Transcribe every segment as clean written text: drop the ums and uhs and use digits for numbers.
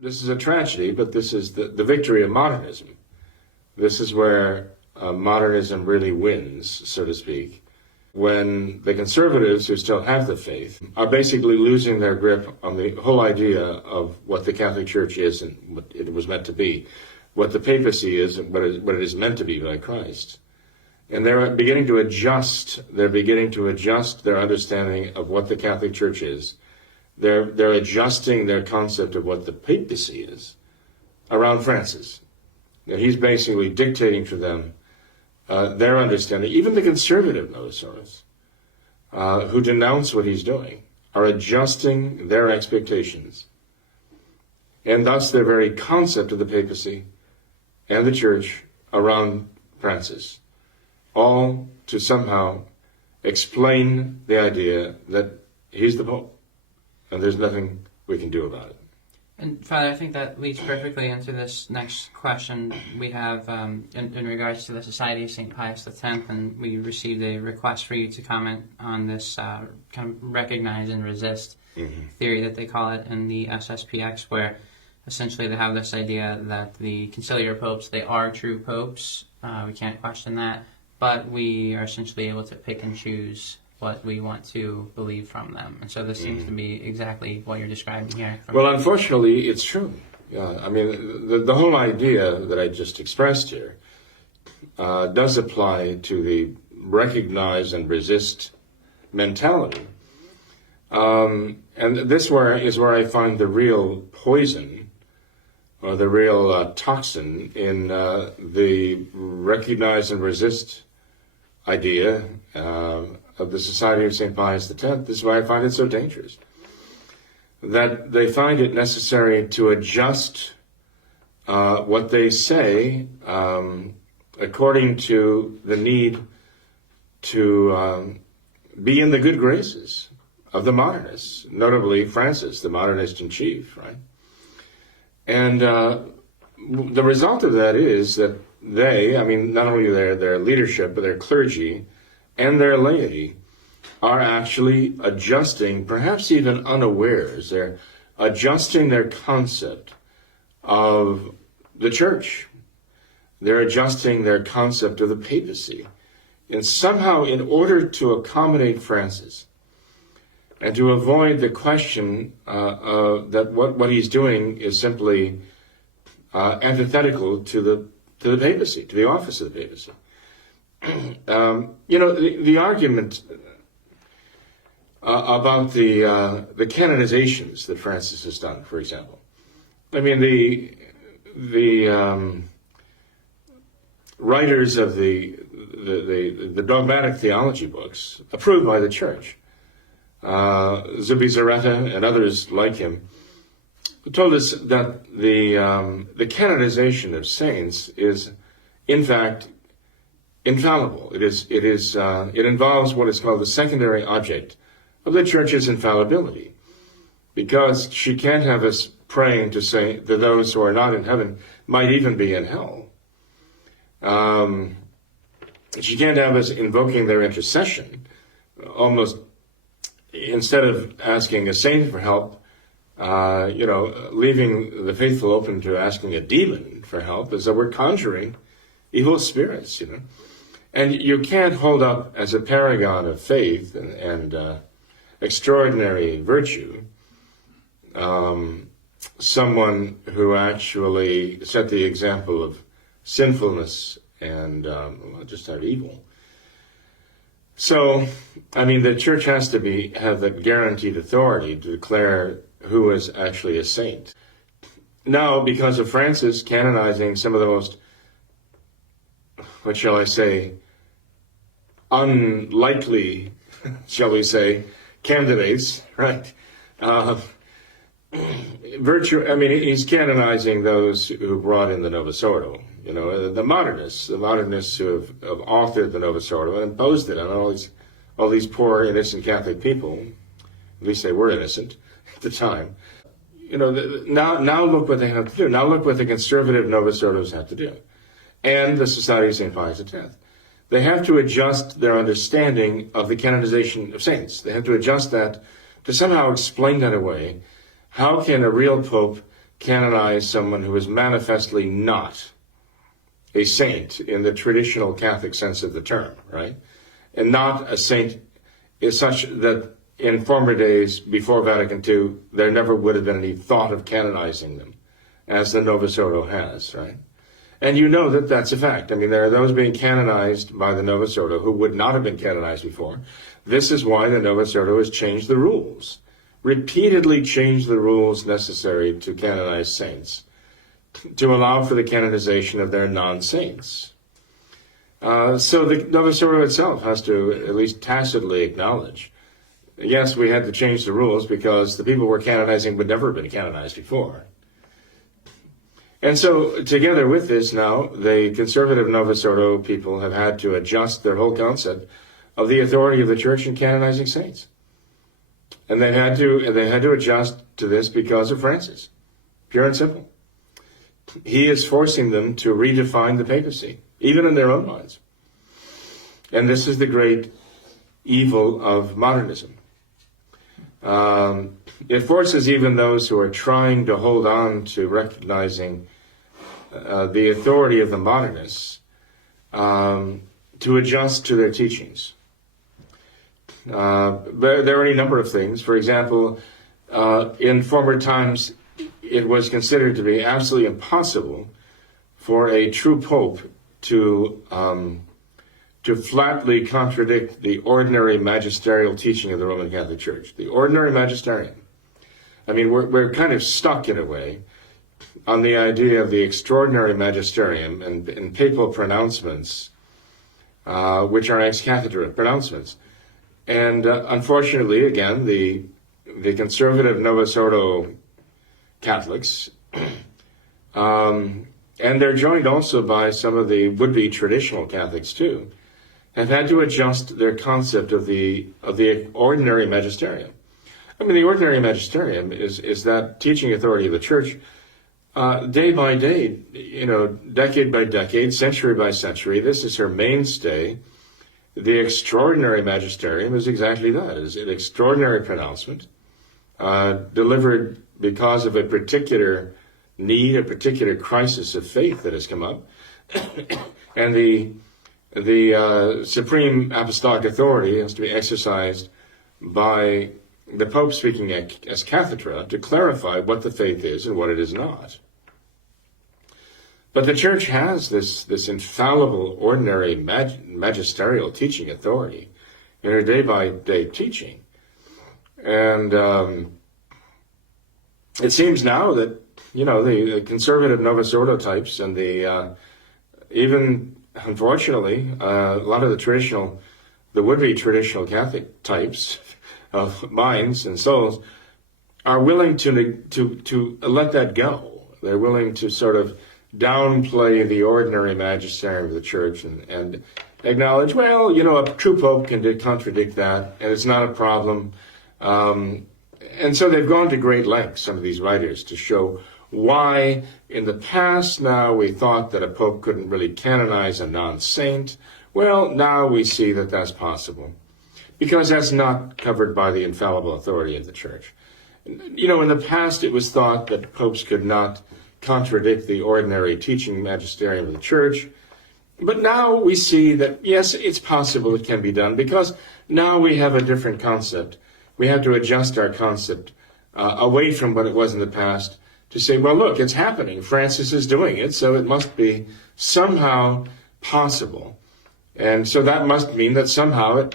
This is a tragedy, but this is the victory of modernism. This is where modernism really wins, so to speak, when the conservatives who still have the faith are basically losing their grip on the whole idea of what the Catholic Church is and what it was meant to be, what the papacy is and what it is meant to be by Christ. And they're beginning to adjust. They're beginning to adjust their understanding of what the Catholic Church is. They're adjusting their concept of what the papacy is around Francis. He's basically dictating to them their understanding. Even the conservative Novus Ordos, who denounce what he's doing, are adjusting their expectations. And thus their very concept of the papacy and the Church around Francis, all to somehow explain the idea that he's the Pope and there's nothing we can do about it. And Father, I think that leads perfectly into this next question we have in regards to the Society of St. Pius X, and we received a request for you to comment on this kind of recognize and resist theory that they call it in the SSPX, where essentially they have this idea that the conciliar popes, they are true popes, we can't question that, but we are essentially able to pick and choose what we want to believe from them. And so this seems to be exactly what you're describing here. Well, unfortunately, it's true. Yeah, I mean, the whole idea that I just expressed here does apply to the recognize and resist mentality. And this is where I find the real poison or the real toxin in the recognize and resist idea of the Society of St. Pius X. This is why I find it so dangerous. That they find it necessary to adjust what they say according to the need to be in the good graces of the modernists, notably Francis, the modernist in chief, right? And the result of that is that they, I mean, not only their leadership, but their clergy and their laity are actually adjusting, perhaps even unawares, they're adjusting their concept of the Church. They're adjusting their concept of the papacy. And somehow, in order to accommodate Francis and to avoid the question that what he's doing is simply antithetical to the papacy, to the office of the papacy. The argument about the canonizations that Francis has done, for example. I mean, the writers of the dogmatic theology books approved by the Church, Zubizarreta and others like him, told us that the canonization of saints is, in fact, infallible. It involves what is called the secondary object of the Church's infallibility, because she can't have us praying to say that those who are not in heaven might even be in hell. She can't have us invoking their intercession, almost instead of asking a saint for help, leaving the faithful open to asking a demon for help, as though we're conjuring evil spirits, And you can't hold up as a paragon of faith and extraordinary virtue someone who actually set the example of sinfulness and just out evil. So, I mean, the Church has to have the guaranteed authority to declare who is actually a saint. Now, because of Francis canonizing some of the most, what shall I say, unlikely, shall we say, candidates, right? He's canonizing those who brought in the Novus Ordo, the modernists who have authored the Novus Ordo and imposed it on all these poor, innocent Catholic people. At least they were innocent at the time. Now look what they have to do. Now look what the conservative Novus Ordos have to do. And the Society of St. Pius X. They have to adjust their understanding of the canonization of saints. They have to adjust that to somehow explain that away. How can a real pope canonize someone who is manifestly not a saint in the traditional Catholic sense of the term, right? And not a saint is such that in former days, before Vatican II, there never would have been any thought of canonizing them, as the Novus Ordo has, right? And you know that that's a fact. I mean, there are those being canonized by the Novus Ordo who would not have been canonized before. This is why the Novus Ordo has changed the rules, repeatedly changed the rules necessary to canonize saints, to allow for the canonization of their non-saints. So the Novus Ordo itself has to at least tacitly acknowledge, yes, we had to change the rules because the people we're canonizing would never have been canonized before. And so, together with this now, the conservative Novus Ordo people have had to adjust their whole concept of the authority of the Church in canonizing saints. And they had to adjust to this because of Francis, pure and simple. He is forcing them to redefine the papacy, even in their own minds. And this is the great evil of modernism. It forces even those who are trying to hold on to recognizing the authority of the modernists to adjust to their teachings. There are any number of things. For example, in former times, it was considered to be absolutely impossible for a true pope to flatly contradict the ordinary magisterial teaching of the Roman Catholic Church. The ordinary magisterium. I mean, we're kind of stuck in a way on the idea of the extraordinary magisterium and papal pronouncements, which are ex cathedra pronouncements. And unfortunately, again, the conservative Novus Ordo Catholics, and they're joined also by some of the would-be traditional Catholics too, have had to adjust their concept of the ordinary magisterium. I mean, the ordinary magisterium is that teaching authority of the Church, day by day, decade by decade, century by century. This is her mainstay. The extraordinary magisterium is exactly that. It's an extraordinary pronouncement delivered because of a particular need, a particular crisis of faith that has come up. And the supreme apostolic authority has to be exercised by the Pope speaking as cathedra to clarify what the faith is and what it is not. But the Church has this infallible, ordinary magisterial teaching authority in her day-by-day teaching. And it seems now that, the conservative Novus Ordo types and even, unfortunately, a lot of the would-be traditional Catholic types of minds and souls are willing to let that go. They're willing to sort of downplay the ordinary magisterium of the Church and acknowledge, well, a true pope can contradict that, and it's not a problem. And so they've gone to great lengths, some of these writers, to show why in the past now we thought that a pope couldn't really canonize a non-saint. Well, now we see that that's possible, because that's not covered by the infallible authority of the Church. In the past it was thought that popes could not contradict the ordinary teaching magisterium of the Church. But now we see that, yes, it's possible it can be done, because now we have a different concept. We have to adjust our concept away from what it was in the past to say, well, look, it's happening. Francis is doing it, so it must be somehow possible. And so that must mean that somehow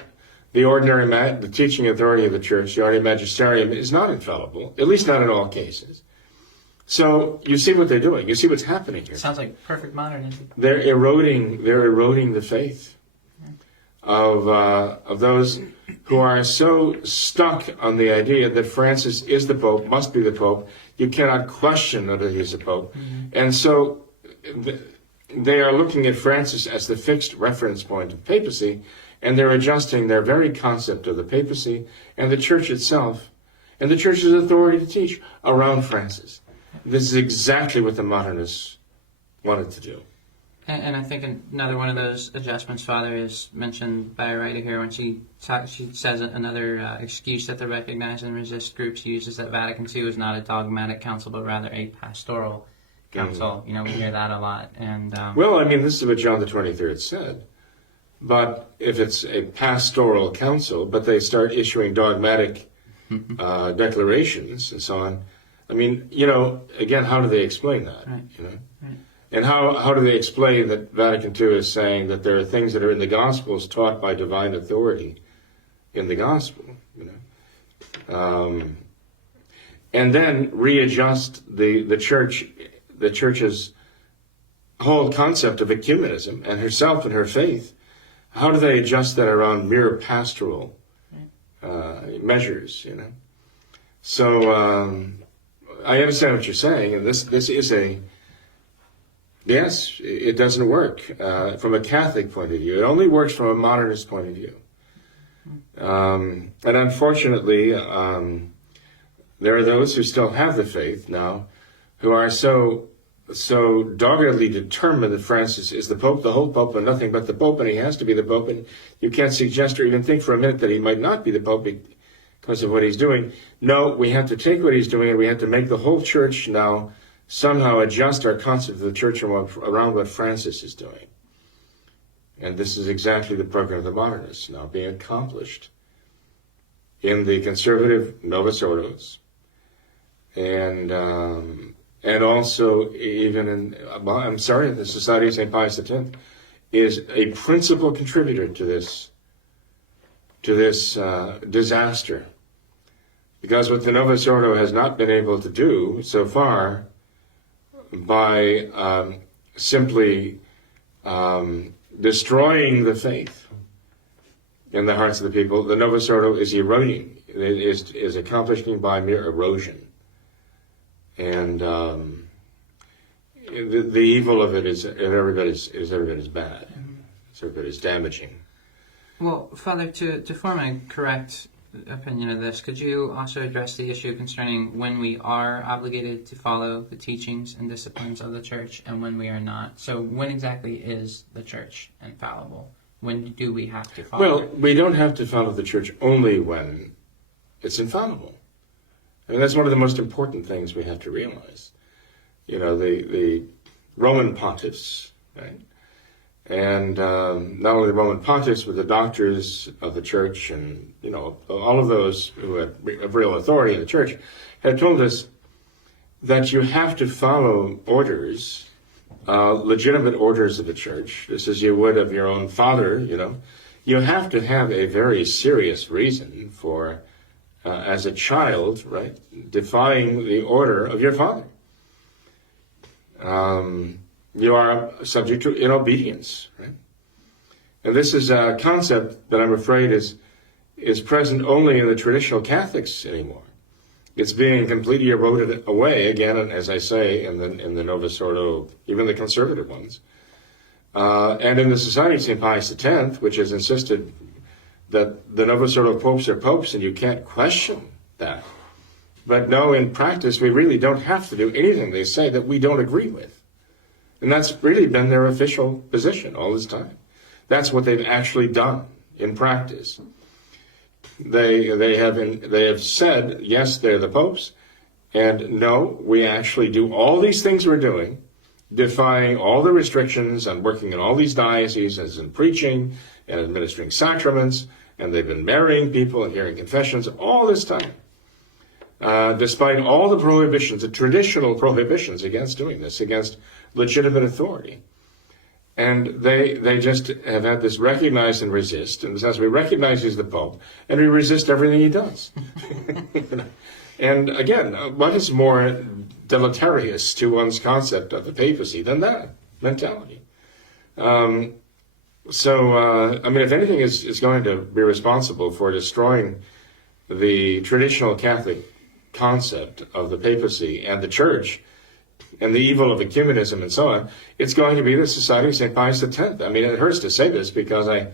the teaching authority of the Church, the ordinary magisterium, is not infallible, at least not in all cases. So you see what they're doing. You see what's happening here. Sounds like perfect modernism. They're eroding the faith of those who are so stuck on the idea that Francis is the Pope, must be the Pope. You cannot question whether he's a Pope. Mm-hmm. And so they are looking at Francis as the fixed reference point of papacy, and they're adjusting their very concept of the papacy and the Church itself and the Church's authority to teach around Francis. This is exactly what the modernists wanted to do. And I think another one of those adjustments, Father, is mentioned by a writer here when she says another excuse that the recognize and resist groups use is that Vatican II is not a dogmatic council, but rather a pastoral council. We hear that a lot. And well, I mean, this is what John the 23rd said. But if it's a pastoral council, but they start issuing dogmatic declarations and so on, I mean, again, how do they explain that? Right. Right. And how do they explain that Vatican II is saying that there are things that are in the Gospels taught by divine authority in the Gospel, and then readjust the church's whole concept of ecumenism and herself and her faith? How do they adjust that around mere pastoral measures? So I understand what you're saying, and this is yes, it doesn't work from a Catholic point of view. It only works from a modernist point of view. And unfortunately, there are those who still have the faith now, who are so doggedly determined that Francis is the Pope, the whole Pope, and nothing but the Pope, and he has to be the Pope, and you can't suggest or even think for a minute that he might not be the Pope because of what he's doing. No, we have to take what he's doing, and we have to make the whole church now somehow adjust our concept of the church around what Francis is doing. And this is exactly the program of the modernists now being accomplished in the conservative Novus Ordos, and also even in, the Society of St. Pius X is a principal contributor to this disaster. Because what the Novus Ordo has not been able to do so far by simply destroying the faith in the hearts of the people, the Novus Ordo is eroding. It is accomplishing by mere erosion. And the evil of it is every bit as bad. It's every bit as damaging. Well, Father, to form a correct opinion of this, could you also address the issue concerning when we are obligated to follow the teachings and disciplines of the Church and when we are not? So when exactly is the Church infallible? When do we have to follow Well, it? we don't have to follow the Church only when it's infallible. I mean, that's one of the most important things we have to realize. The Roman pontiffs, right? And not only the Roman pontiffs, but the doctors of the Church and, all of those who have real authority in the Church have told us that you have to follow orders, legitimate orders of the Church, just as you would of your own father, You have to have a very serious reason for, as a child, right, defying the order of your father. You are subject to inobedience, right? And this is a concept that I'm afraid is present only in the traditional Catholics anymore. It's being completely eroded away again, as I say, in the Novus Ordo, even the conservative ones, and in the Society of St. Pius X, which has insisted that the Novus Ordo popes are popes, and you can't question that. But no, in practice, we really don't have to do anything they say that we don't agree with. And that's really been their official position all this time. That's what they've actually done in practice. They have said, yes, they're the popes, and no, we actually do all these things we're doing, defying all the restrictions on working in all these dioceses and preaching and administering sacraments, and they've been marrying people and hearing confessions all this time. Despite all the prohibitions, the traditional prohibitions against doing this, against legitimate authority. And they just have had this recognize and resist, and as we recognize he's the Pope, and we resist everything he does. And again, what is more deleterious to one's concept of the papacy than that mentality? If anything is going to be responsible for destroying the traditional Catholic concept of the papacy and the Church and the evil of ecumenism and so on, it's going to be the Society of St. Pius X. I mean, it hurts to say this because I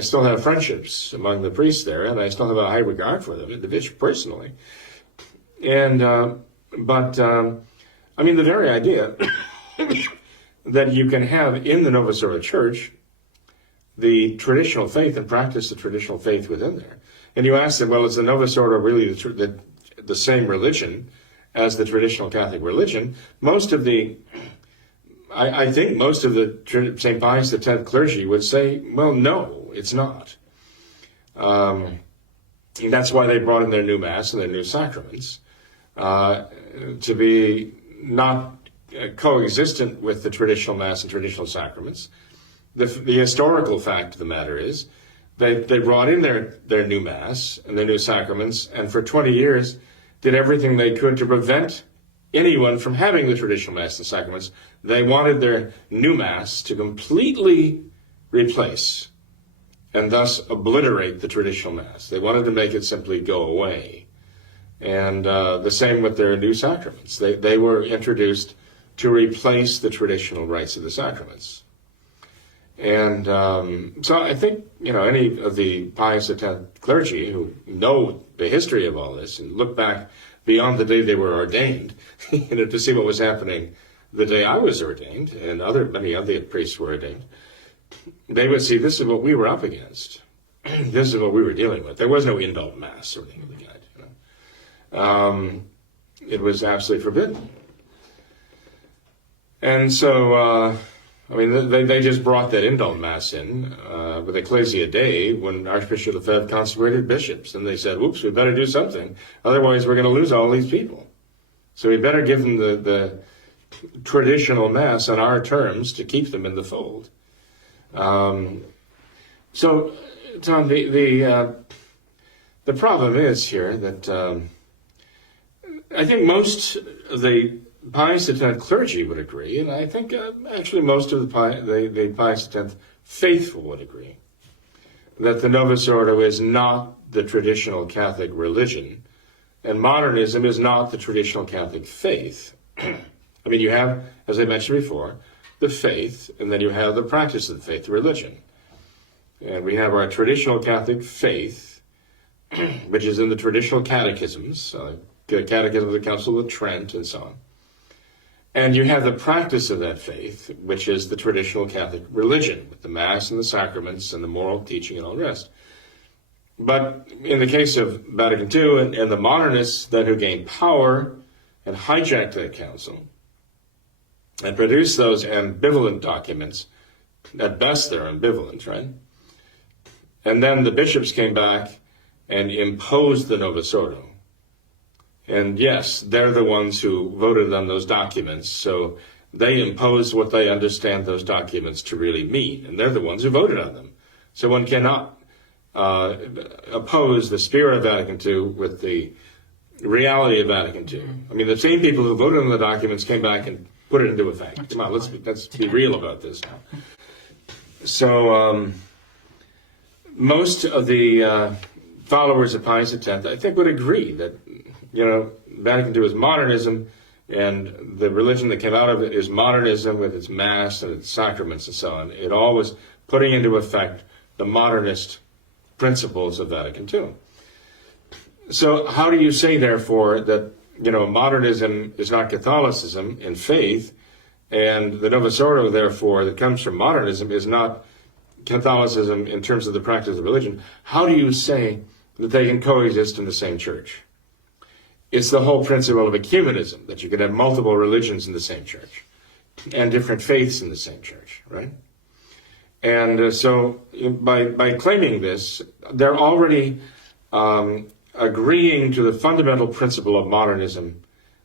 still have friendships among the priests there, and I still have a high regard for them, personally. And, the very idea that you can have in the Novus Ordo Church the traditional faith and practice the traditional faith within there. And you ask them, well, is the Novus Ordo really the same religion as the traditional Catholic religion? I think most of the St. Pius X clergy would say, well, no, it's not. And that's why they brought in their new Mass and their new sacraments, to be not coexistent with the traditional Mass and traditional sacraments. The historical fact of the matter is they brought in their new Mass and their new sacraments, and for 20 years did everything they could to prevent anyone from having the traditional Mass and sacraments. They wanted their new Mass to completely replace and thus obliterate the traditional Mass. They wanted to make it simply go away. And the same with their new sacraments. They were introduced to replace the traditional rites of the sacraments. And so I think, any of the Pius X clergy who know the history of all this and look back beyond the day they were ordained, to see what was happening the day I was ordained, and many other priests were ordained, they would see this is what we were up against. This is what we were dealing with. There was no indult Mass or anything of the kind. It was absolutely forbidden. And so, they just brought that indult Mass in with Ecclesia Dei when Archbishop Lefebvre consecrated bishops. And they said, whoops, we better do something. Otherwise, we're going to lose all these people. So we better give them the traditional Mass on our terms to keep them in the fold. So, Tom, the problem is here that I think most of the Pius X clergy would agree, and I think actually most of the Pius X faithful would agree, that the Novus Ordo is not the traditional Catholic religion, and modernism is not the traditional Catholic faith. You have, as I mentioned before, the faith, and then you have the practice of the faith, the religion. And we have our traditional Catholic faith, which is in the traditional catechisms, the Catechism of the Council of Trent, and so on. And you have the practice of that faith, which is the traditional Catholic religion, with the Mass and the sacraments and the moral teaching and all the rest. But in the case of Vatican II and the modernists then who gained power and hijacked that council and produced those ambivalent documents, at best they're ambivalent, right? And then the bishops came back and imposed the Novus Ordo. And yes, they're the ones who voted on those documents, so they impose what they understand those documents to really mean, and they're the ones who voted on them. So one cannot oppose the spirit of Vatican II with the reality of Vatican II. The same people who voted on the documents came back and put it into effect. Come on, let's be real about this now. So most of the followers of Pius X, I think, would agree that Vatican II is modernism, and the religion that came out of it is modernism with its Mass and its sacraments and so on. It all was putting into effect the modernist principles of Vatican II. So how do you say, therefore, that modernism is not Catholicism in faith, and the Novus Ordo, therefore, that comes from modernism is not Catholicism in terms of the practice of religion? How do you say that they can coexist in the same church? It's the whole principle of ecumenism, that you could have multiple religions in the same church and different faiths in the same church, right? And so by claiming this, they're already agreeing to the fundamental principle of modernism,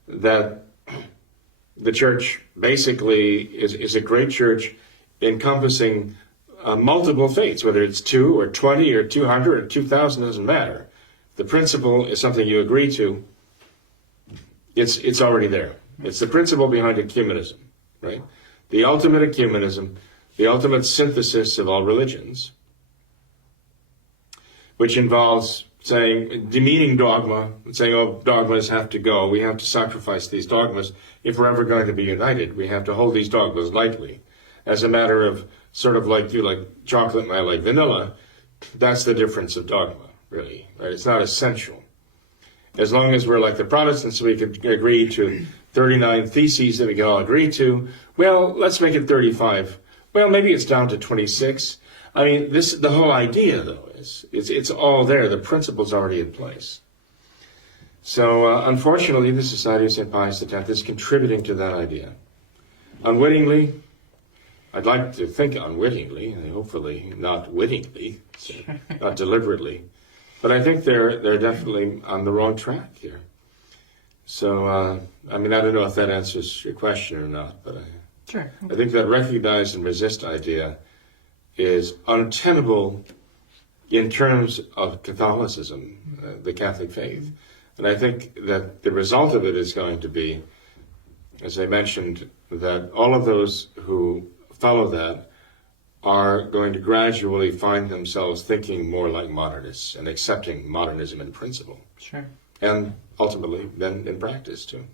that the church basically is a great church encompassing multiple faiths, whether it's 2 or 20 or 200 or 2,000, doesn't matter. The principle is something you agree to. It's already there. It's the principle behind ecumenism, right? The ultimate ecumenism, the ultimate synthesis of all religions, which involves demeaning dogma, saying, oh, dogmas have to go. We have to sacrifice these dogmas. If we're ever going to be united, we have to hold these dogmas lightly. As a matter of sort of like you like chocolate and I like vanilla, that's the difference of dogma, really. Right? It's not essential. As long as we're like the Protestants, we could agree to 39 theses that we can all agree to. Well, let's make it 35. Well, maybe it's down to 26. I mean, the whole idea, though, is it's all there. The principle's already in place. So, unfortunately, the Society of St. Pius X is contributing to that idea. Unwittingly, I'd like to think unwittingly, hopefully not wittingly, not deliberately, but I think they're definitely on the wrong track here. So, I mean, I don't know if that answers your question or not, but Sure. I think that recognize and resist idea is untenable in terms of Catholicism, the Catholic faith. And I think that the result of it is going to be, as I mentioned, that all of those who follow that are going to gradually find themselves thinking more like modernists and accepting modernism in principle. Sure. And ultimately then in practice too.